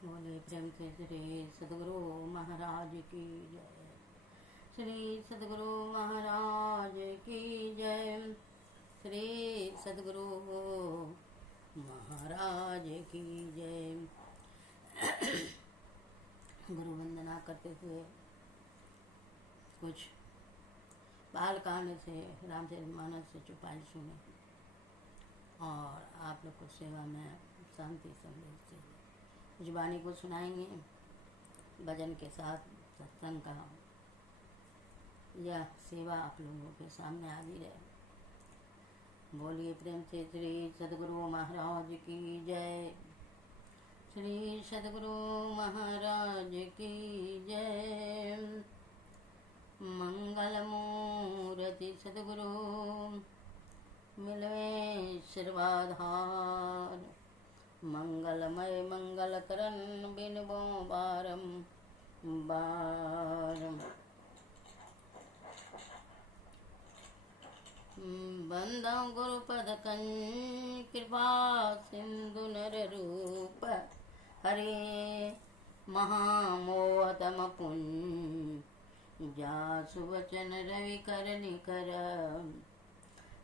बोले प्रेम से श्री सदगुरु महाराज की जय। श्री सदगुरु महाराज की जय। श्री सदगुरु महाराज की जय। गुरु वंदना करते हुए कुछ बालकांड से रामचरितमानस से चौपाई सुने और आप लोग को सेवा में शांति संदेश से कुछ वाणी को सुनाएंगे। भजन के साथ सत्संग का यह सेवा आप लोगों के सामने हाजिर है। बोलिए प्रेम से श्री सदगुरु महाराज की जय। श्री सदगुरु महाराज की जय। मंगल मूर्ति सदगुरु मिलवे सर्वाधार। मंगलमय मंगल करन बिनबो बारम बारम। बंदा गुरुपद कृपा सिंधु नर रूप हरे महामोहतम पुण्य जासु वचन रवि कर निकर।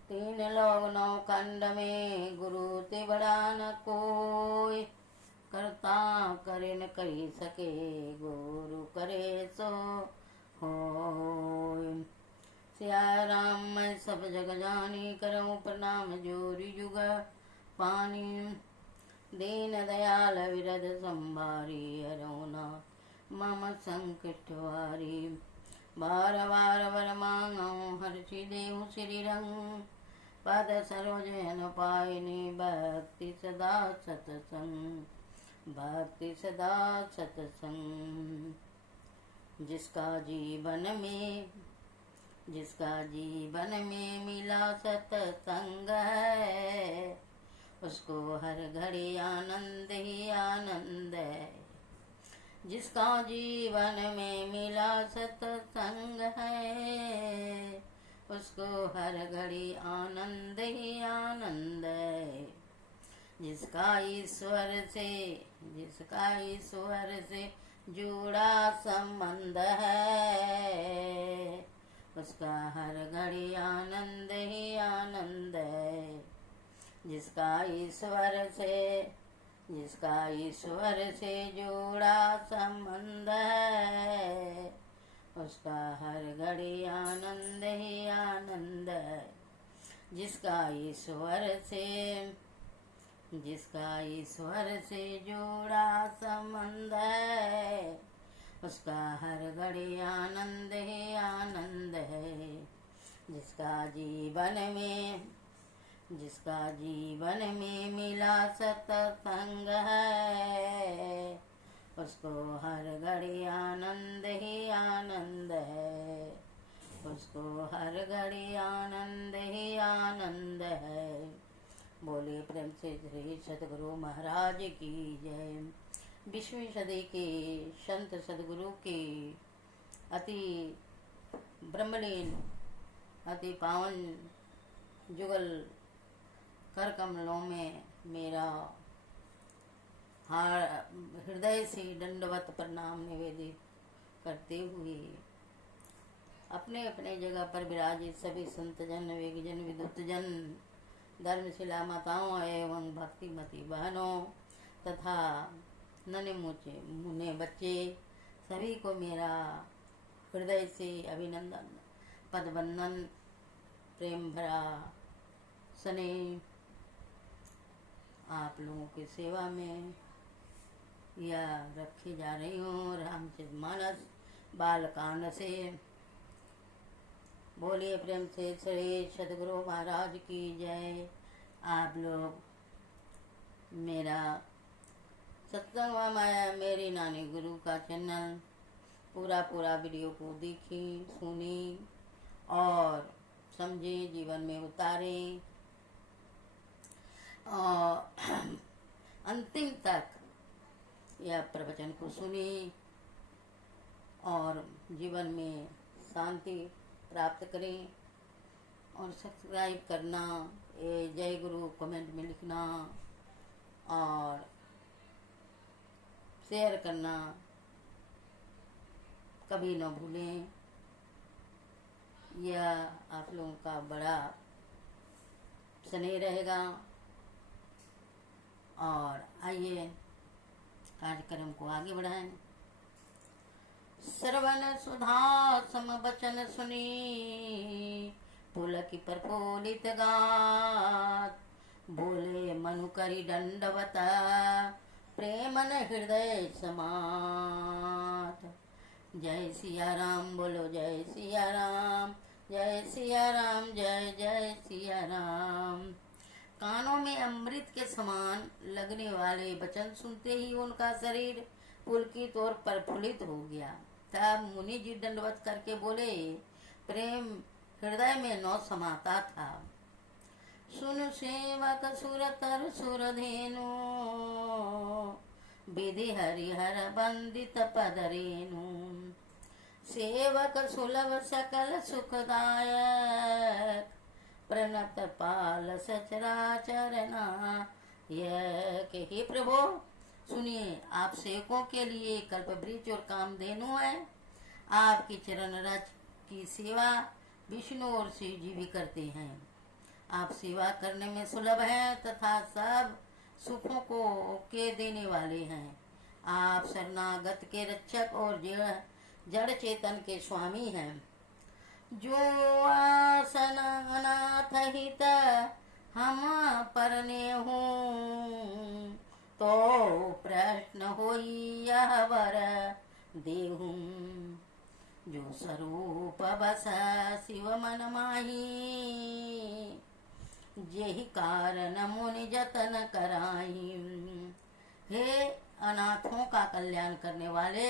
तीन लोग नौ खंड में गुरु ते बड़ा न कोई। करता करे न कही सके गुरु करे सो होय। सिया राम मैं सब जग जानी करऊं प्रणाम जोरी जुग पानी। दीन दयाल विरद संभारी हरऊ न मम संकट वारी। बार बार वर मांगऊं हर्षि देहु श्री रंग। पद सरोजन पायनी भक्ति सदा सतसंग। भक्ति सदा सतसंग। जिसका जीवन में मिला सतसंग है उसको हर घड़ी आनंद ही आनंद है। जिसका जीवन में मिला सतसंग है उसको हर घड़ी आनंद ही आनंद है। जिसका ईश्वर से जुड़ा संबंध है उसका हर घड़ी आनंद ही आनंद है। जिसका ईश्वर से जुड़ा संबंध है उसका हर घड़ी आनंद ही आनंद है। जिसका ईश्वर से जुड़ा संबंध है उसका हर घड़ी आनंद ही आनंद है। जिसका जीवन में मिला सतसंग है उसको हर घड़ी आनंद ही आनंद है। उसको हर घड़ी आनंद ही आनंद है। बोले प्रेम से श्री सदगुरु महाराज की जय। 20वीं सदी के संत सदगुरु के अति ब्रह्मलीन अति पावन जुगल कर कमलों में मेरा हृदय से दंडवत प्रणाम निवेदित करते हुए अपने अपने जगह पर विराजित सभी संत जन वेगजन विद्युत जन धर्मशिला माताओं एवं भक्तिमती बहनों तथा नन्हे मुन्ने बच्चे सभी को मेरा हृदय से अभिनंदन पदवंदन प्रेम भरा स्नेह। आप लोगों की सेवा में यह रखी जा रही हूँ रामचरितमानस बालकांड से। बोलिए प्रेम से श्री सदगुरु महाराज की जय। आप लोग मेरा सत्संग मेरी नानी गुरु का चैनल पूरा वीडियो को देखी सुनी और समझे जीवन में उतारे और अंतिम तक यह प्रवचन को सुनी और जीवन में शांति प्राप्त करें। और सब्सक्राइब करना, जय गुरु कमेंट में लिखना और शेयर करना कभी न भूलें। यह आप लोगों का बड़ा स्नेह रहेगा। और आइए कार्यक्रम को आगे बढ़ाएं। श्रवण सुधा सम बचन सुनी, पुलक प्रफुल्लित गात, बोले मनु करी दंडवत, प्रेमन हृदय समात। जय सिया राम, बोलो जय सिया राम, जय सिया राम, जय जय सिया राम। कानों में अमृत के समान लगने वाले वचन सुनते ही उनका शरीर पुलकित और प्रफुल्लित हो गया। तब मुनि जी दंडवत करके बोले, प्रेम हृदय में न समाता था। सुन सेवक सुरतर सुरधेनु, विधि हरिहर वंदित पदरेनु। सेवक सुलभ सकल सुखदायक, प्रणत पाल सचराचरना। यह के हे प्रभु सुनिए, आप सेवकों के लिए कल्पवृक्ष और कामधेनु है। आपकी चरण रज की सेवा विष्णु और शिव जी भी करते हैं। आप सेवा करने में सुलभ हैं तथा सब सुखों को के देने वाले हैं। आप शरणागत के रक्षक और जड़ चेतन के स्वामी हैं। जो आसन अनाथ हित हम परने हूँ, तो प्रश्न होई यह वर देहूँ। जो स्वरूप बस शिव मन माही, यही कारण मुनि जतन कराई। हे अनाथों का कल्याण करने वाले,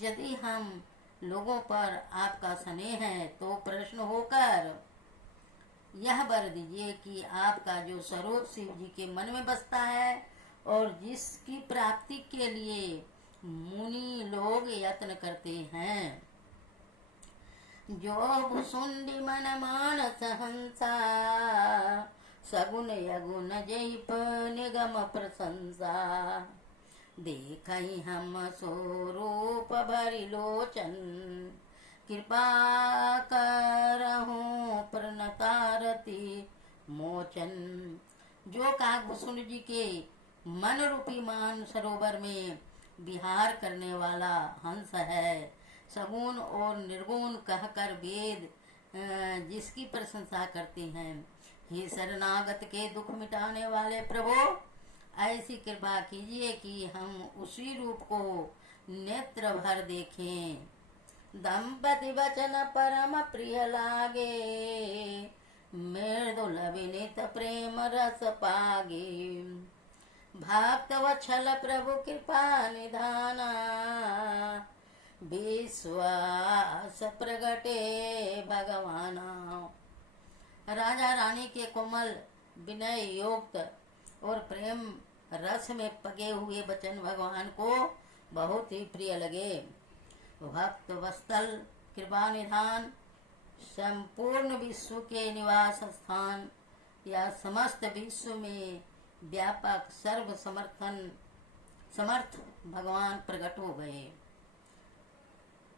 यदि हम लोगों पर आपका स्नेह है तो प्रश्न होकर यह वर दीजिए कि आपका जो स्वरूप शिव जी के मन में बसता है और जिसकी प्राप्ति के लिए मुनि लोग यत्न करते हैं। जो भुसुंडी मन मानस हंसा, सगुन यगुन जैप निगम प्रशंसा। देखई हम स्वरूप भरि लोचन, कृपा करहूँ प्रणतारति मोचन। जो काकभूषुंड जी के मन रूपी मान सरोवर में विहार करने वाला हंस है, सगुण और निर्गुण कहकर वेद जिसकी प्रशंसा करते हैं। हे शरणागत के दुख मिटाने वाले प्रभु, ऐसी कृपा कीजिए कि हम उसी रूप को नेत्र भर देखें। दंपति वचन परम प्रिय लागे, मृदुल विनीत प्रेम रस पागे। भक्त वत्सल प्रभु कृपा निधाना, विश्वास प्रगटे भगवाना। राजा रानी के कोमल विनय युक्त और प्रेम रस में पगे हुए वचन भगवान को बहुत ही प्रिय लगे। भक्त वत्सल कृपा निधान, संपूर्ण विश्व के निवास स्थान या समस्त विश्व में व्यापक सर्व समर्थ भगवान प्रकट हो गए।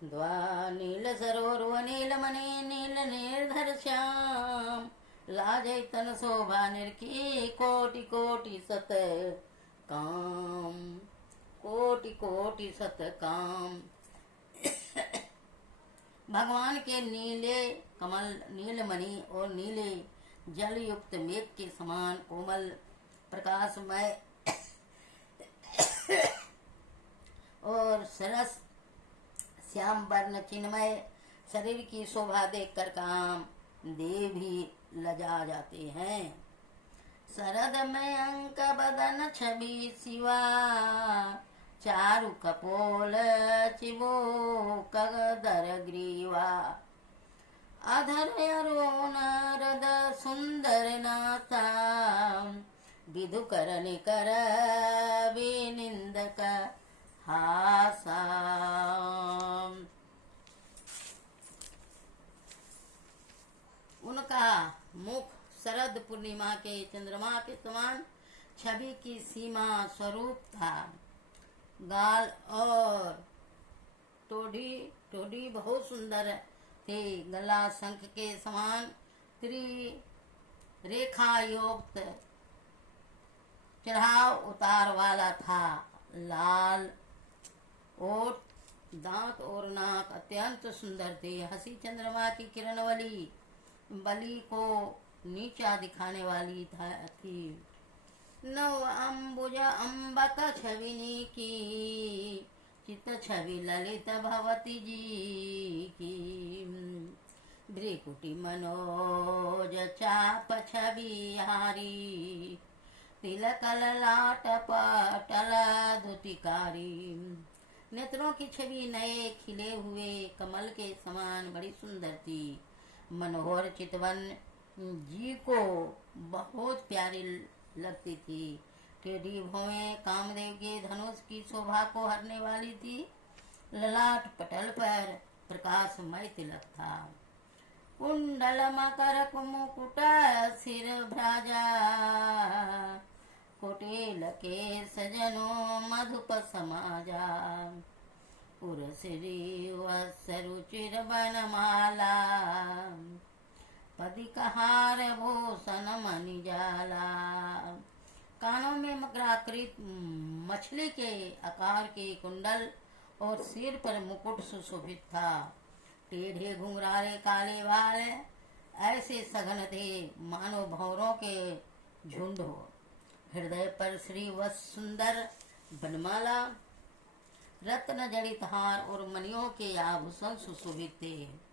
द्वा नील सरोवर नील मणि नील निर्धर श्याम, लाजै तन शोभा निर्की कोटि कोटि सत काम, कोटि कोटि सत काम। भगवान के नीले कमल नीलमणि और नीले जल युक्त मेघ के समान कोमल प्रकाशमय और सरस श्याम वर्ण चिन्मय शरीर की शोभा देखकर काम देव भी लजा जाते हैं। शरद में अंक बदन छवि शिवा, चारु कपोल चिबो कगदर ग्रीवा। अधर अरुण रद सुंदर नासा, विधु कर निकर विनिंदक हासा। उनका मुख शरद पूर्णिमा के चंद्रमा के समान छवि की सीमा स्वरूप था। गाल और टोडी बहुत सुंदर थे। गला शंख के समान त्रिरेखा युक्त चढ़ाव उतार वाला था। लाल ओठ, दांत और नाक अत्यंत सुंदर थे। हंसी चंद्रमा की किरण वाली बलि को नीचा दिखाने वाली थी। नव अम्बुज अम्बक छविनी की, चित छवि ललित भवती जी की। भ्रिकुटी मनोज चाप छवि हारी, तिलक ललाट पटल धुतिकारी। नेत्रों की छवि नए खिले हुए कमल के समान बड़ी सुंदर थी। मनोहर चितवन जी को बहुत प्यारी लगती थी। टेढ़ी भौएं कामदेव के धनुष की शोभा को हरने वाली थी। ललाट पटल पर प्रकाशमय तिलक था। कुंडल मकर मुकुट सिर भ्राजा, कुटिल के सजनो मधुप समाजा। पुरसिरी वत्सरुचिर बनमाला, पदिकहार भूषण मणिजाला। कानों में मकराकृत मछली के आकार के कुंडल और सिर पर मुकुट सुशोभित था। टेढ़े घुंघराले काले बाल ऐसे सघन थे मानो भंवरों के झुंड हो। हृदय पर श्री सुंदर बनमाला, रत्न जड़ित हार और मणियों के आभूषण सुशोभित थे।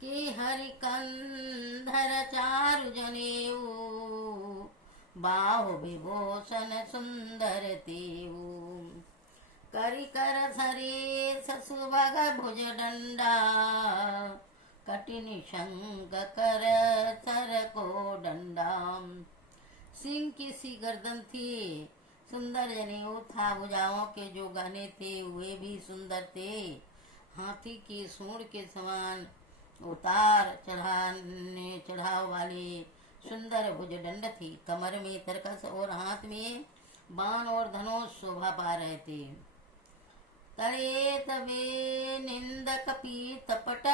कि हरिकंधर चारु जनेऊ, बाहु विभूषण सुंदर तेऊ। करि कर सरेस सुभग भुज दंडा, कटिनि शंख कर सर को डंडा। सिंह की सी गर्दन थी, सुंदर जनेऊ था। भुजाओं के जो गहने थे वे भी सुंदर थे। हाथी की सूंड के समान उतार चढ़ाव वाली सुंदर भुजदंड थी। कमर में तरकस और हाथ में बाण और धनुष शोभा पा रहे थे। तले तबे निंदक पीत पट,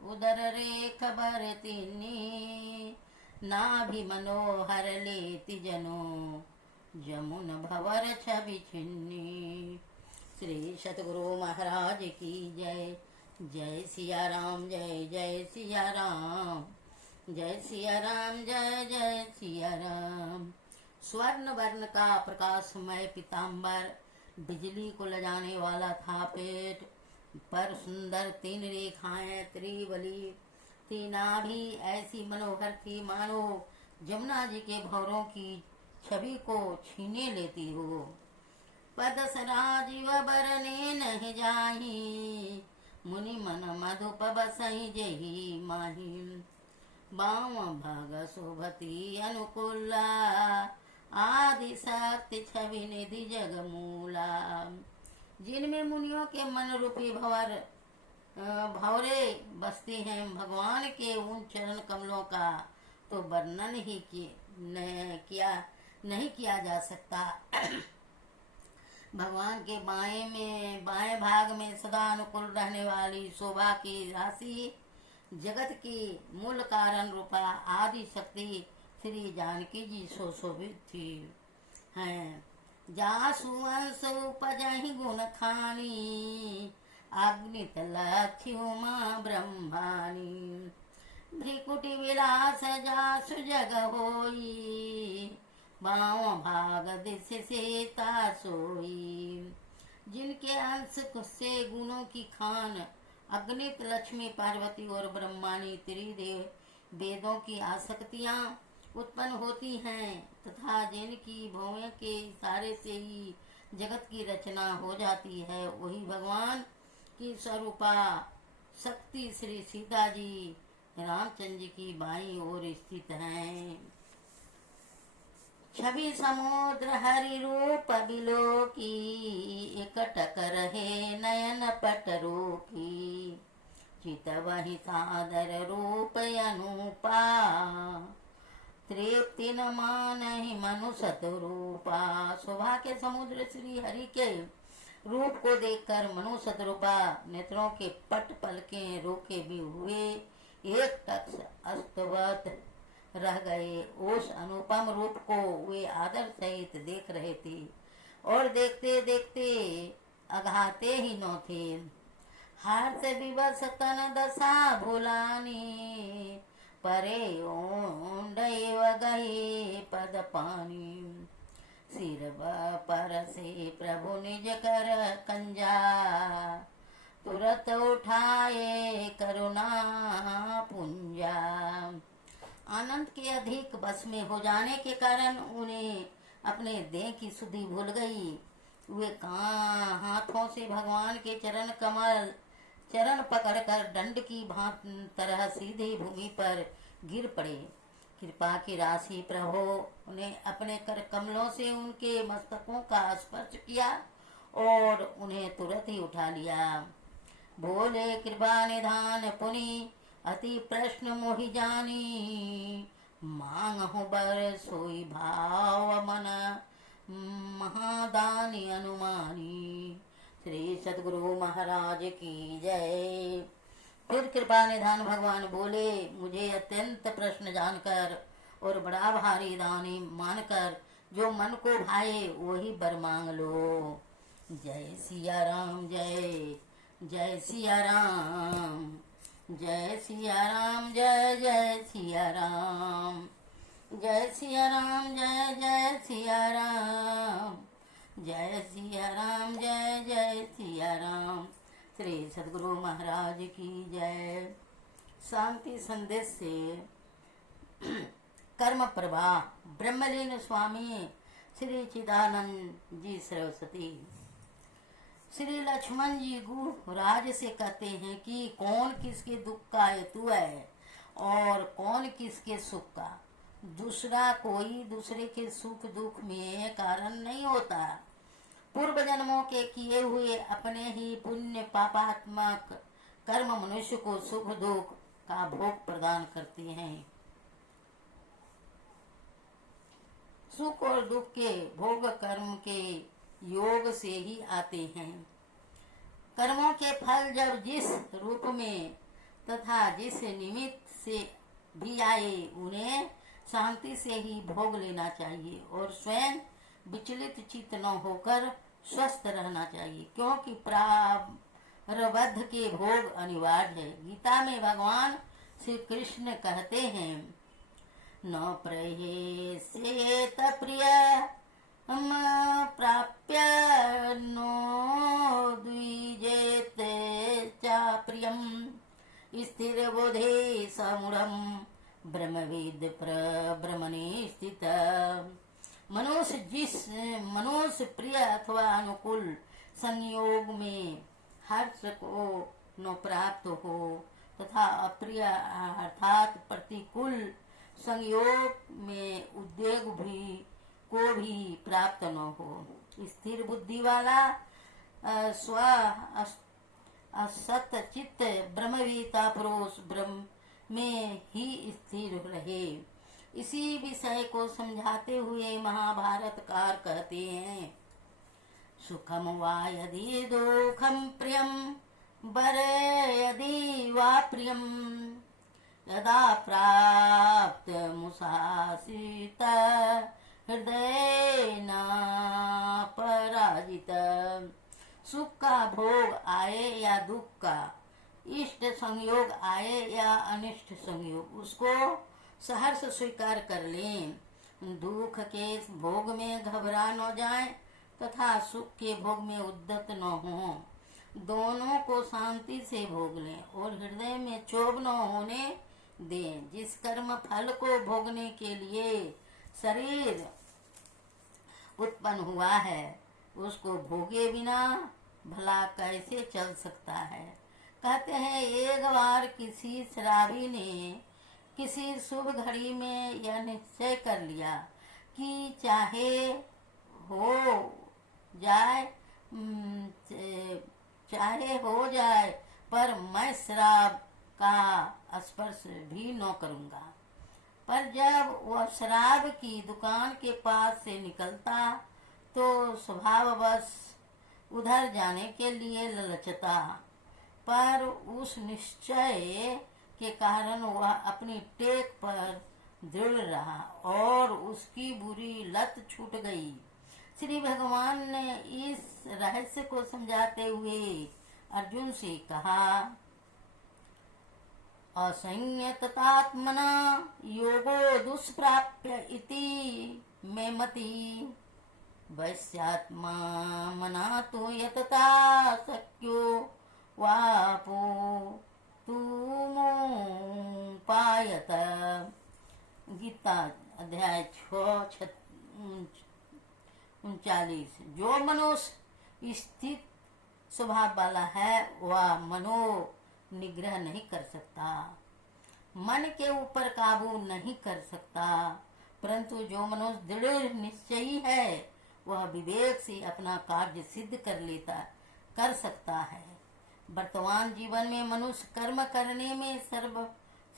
उदर रेख भर तिन्नी। नाभि मनोहर लेति जनो, जमुन भवर छवि छिन्नी। श्री सतगुरु महाराज की जय। जय सिया राम, जय जय सिया राम, जय सिया राम, जय जय सिया राम। स्वर्ण वर्ण का प्रकाशमय पीताम्बर बिजली को लजाने वाला था। पेट पर सुंदर 3 रेखाएं त्रिवली थी। नाभि ऐसी मनोहर थी मानो जमुना जी के भौरों की छवि को छीने लेती हो। पद सराजीव बरने नहीं जाही, मुनि मन मधुप बसई जही माही। बाम भाग शोभती अनुकूला, आदि शक्ति छवि निधि जगमूला। जिनमें मुनियों के मन रूपी भौरे बसते हैं। भगवान के उन चरण कमलों का तो वर्णन ही नहीं किया जा सकता। भगवान के बाएं भाग में सदा अनुकूल रहने वाली शोभा की राशि, जगत की मूल कारण रूपा आदि शक्ति श्री जानकी जी सुशोभित थी हैं। जासु अंश उपजहि गुण खानी, अग्नित लक्ष्युमा ब्रह्मानी। भ्रिकुटी विलास जासु जग होई, बाँव भाग दिश से सोई। जिनके अंश से गुणों की खान अग्नित लक्ष्मी पार्वती और ब्रह्मानी त्रिदेव वेदों की आसक्तियाँ उत्पन्न होती हैं, तथा जिनकी भौएं के इशारे से ही जगत की रचना हो जाती है, वही भगवान की स्वरूपा शक्ति श्री सीता जी रामचंद्र जी की बाईं ओर स्थित हैं। छवि समुद्र हरि रूप बिलो की, एकटक रहे नयन पट रूपी। चित वही सादर रूप अनुपा, तृप्ति न मानहि मनु सतरूपा। शोभा के समुद्र श्री हरि के रूप को देखकर मनु सदरूपा नेत्रों के पट पलकें रोके भी हुए एक टक अस्तवत रह गए। उस अनुपम रूप को वे आदर सहित देख रहे थे और देखते देखते अघाते ही न थे। हार्त विवश तन दशा भुलानी, परे ओंडैव गए पद पानी। सिर पर से प्रभु निज कर कंजा, तुरत उठाए करुणा पुंजा। आनंद के अधिक बस में हो जाने के कारण उन्हें अपने देह की सुधि भूल गई। वे हाथों से भगवान के चरण पकड़कर दंड की तरह सीधे भूमि पर गिर पड़े। कृपा की राशि प्रभु उन्हें अपने कर कमलों से उनके मस्तकों का स्पर्श किया और उन्हें तुरंत ही उठा लिया। बोले कृपा निधान पुनि अति प्रश्न मोहि जानी, मांग हो बर सोई भाव मन महादानी अनुमानी। श्री सद्गुरु महाराज की जय। फिर कृपा निधान भगवान बोले, मुझे अत्यंत प्रश्न जानकर और बड़ा भारी दानी मानकर जो मन को भाए वही बर मांग लो। जय सिया राम, जय जय सिया राम, जय सिया राम, जय जय सिया राम, जय सिया राम, जय जय सिया राम, जय सिया राम, जय जय सिया राम। श्री सद्गुरु महाराज की जय। शांति संदेश से कर्म प्रवाह ब्रह्मलीन स्वामी श्री चिदानंद जी सरस्वती। श्री लक्ष्मण जी गुरुराज से कहते हैं कि कौन किसके दुख का हेतु है और कौन किसके सुख का। दूसरा कोई दूसरे के सुख दुख में कारण नहीं होता। पूर्व जन्मों के किए हुए अपने ही पुण्य पापात्मक कर्म मनुष्य को सुख दुख का भोग प्रदान करते हैं। सुख और दुख के भोग कर्म के योग से ही आते हैं। कर्मों के फल जब जिस रूप में तथा जिस निमित्त से भी आए उन्हें शांति से ही भोग लेना चाहिए और स्वयं विचलित चित्त न होकर स्वस्थ रहना चाहिए, क्योंकि प्रारब्ध के भोग अनिवार्य है। गीता में भगवान श्री कृष्ण कहते हैं, न प्रहेष्येत प्रिय प्राप्य नो द्विजेत च प्रियम, स्थिर बोधे समूढ़म ब्रह्मविद प्रब्रह्मणि स्थित। मनुष्य प्रिय अथवा अनुकूल संयोग में हर्ष को न प्राप्त हो तथा अप्रिय अर्थात प्रतिकूल संयोग में उद्वेग को भी प्राप्त न हो। स्थिर बुद्धि वाला स्व असत चित्त ब्रह्मविता पुरुष ब्रह्म में ही स्थिर रहे। इसी विषय को समझाते हुए महाभारतकार कहते हैं, सुखम वा यदि दुखम प्रियम वर यदि वा प्रियम, यदा प्राप्त मुसासित हृदय न पराजित। सुख का भोग आए या दुख का, इष्ट संयोग आए या अनिष्ट संयोग, उसको सहर्ष स्वीकार कर लें। दुख के भोग में घबरा न जाए तथा सुख के भोग में उद्यत न हो। दोनों को शांति से भोग लें और हृदय में क्षोभ न होने दें। जिस कर्म फल को भोगने के लिए शरीर उत्पन्न हुआ है उसको भोगे बिना भला कैसे चल सकता है। कहते हैं, एक बार किसी शराबी ने किसी शुभ घड़ी में यह निश्चय कर लिया कि चाहे हो जाए पर मैं शराब का स्पर्श भी न करूंगा। पर जब वह शराब की दुकान के पास से निकलता तो स्वभाववश उधर जाने के लिए ललचता, पर उस निश्चय के कारण वह अपनी टेक पर दृढ़ रहा और उसकी बुरी लत छूट गई। श्री भगवान ने इस रहस्य को समझाते हुए अर्जुन से कहा, असंयतात्मना योगो दुष्प्राप्य इति मे मति, वैश्यात्मा मना तो यतता शक्यो वापो तुमोपायत। गीता अध्याय 6:39। जो मनुष्य स्थित स्वभाव वाला है वह मनो निग्रह नहीं कर सकता, मन के ऊपर काबू नहीं कर सकता, परंतु जो मनुष्य दृढ़ निश्चयी है वह विवेक से अपना कार्य सिद्ध कर सकता है। वर्तमान जीवन में मनुष्य कर्म करने में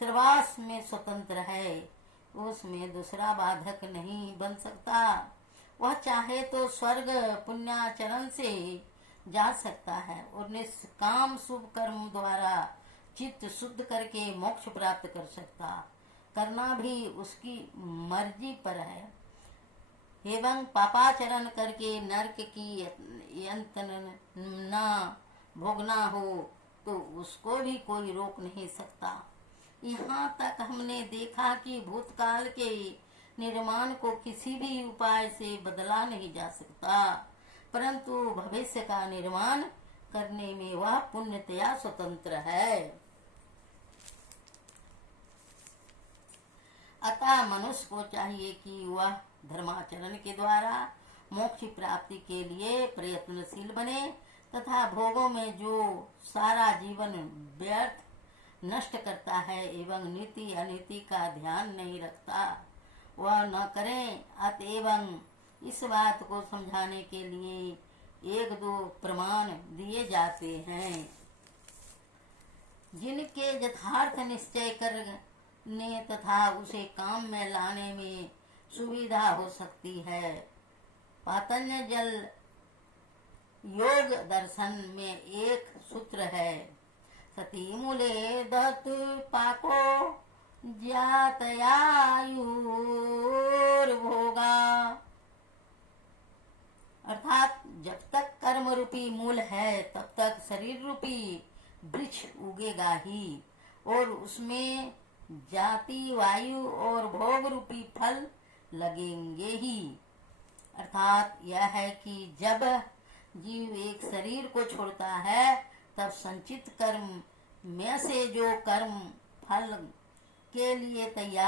सर्वास में स्वतंत्र है, उसमें दूसरा बाधक नहीं बन सकता। वह चाहे तो स्वर्ग पुण्याचरण से जा सकता है और निष्काम शुभ कर्म द्वारा चित्त शुद्ध करके मोक्ष प्राप्त कर सकता, करना भी उसकी मर्जी पर है। एवं पापाचरण करके नरक की यंत्रणा भोगना हो तो उसको भी कोई रोक नहीं सकता। यहाँ तक हमने देखा कि भूतकाल के निर्माण को किसी भी उपाय से बदला नहीं जा सकता, परंतु भविष्य का निर्माण करने में वह पूर्णतया स्वतंत्र है। अतः मनुष्य को चाहिए कि वह धर्माचरण के द्वारा मोक्ष प्राप्ति के लिए प्रयत्नशील बने तथा भोगों में जो सारा जीवन व्यर्थ नष्ट करता है एवं नीति अनीति का ध्यान नहीं रखता वह न करें। अतएव इस बात को समझाने के लिए एक दो प्रमाण दिए जाते हैं जिनके यथार्थ निश्चय करने तथा उसे काम में लाने में सुविधा हो सकती है। पातंजल योग दर्शन में एक सूत्र है, सती मूले दत पाको ज्ञातयायुर्भोगा, अर्थात जब तक कर्म रूपी मूल है तब तक शरीर रूपी वृक्ष उगेगा ही और उसमें जाति वायु और भोग रूपी फल लगेंगे ही। अर्थात यह है कि जब जीव एक शरीर को छोड़ता है तब संचित कर्म में से जो कर्म फल के लिए तैयार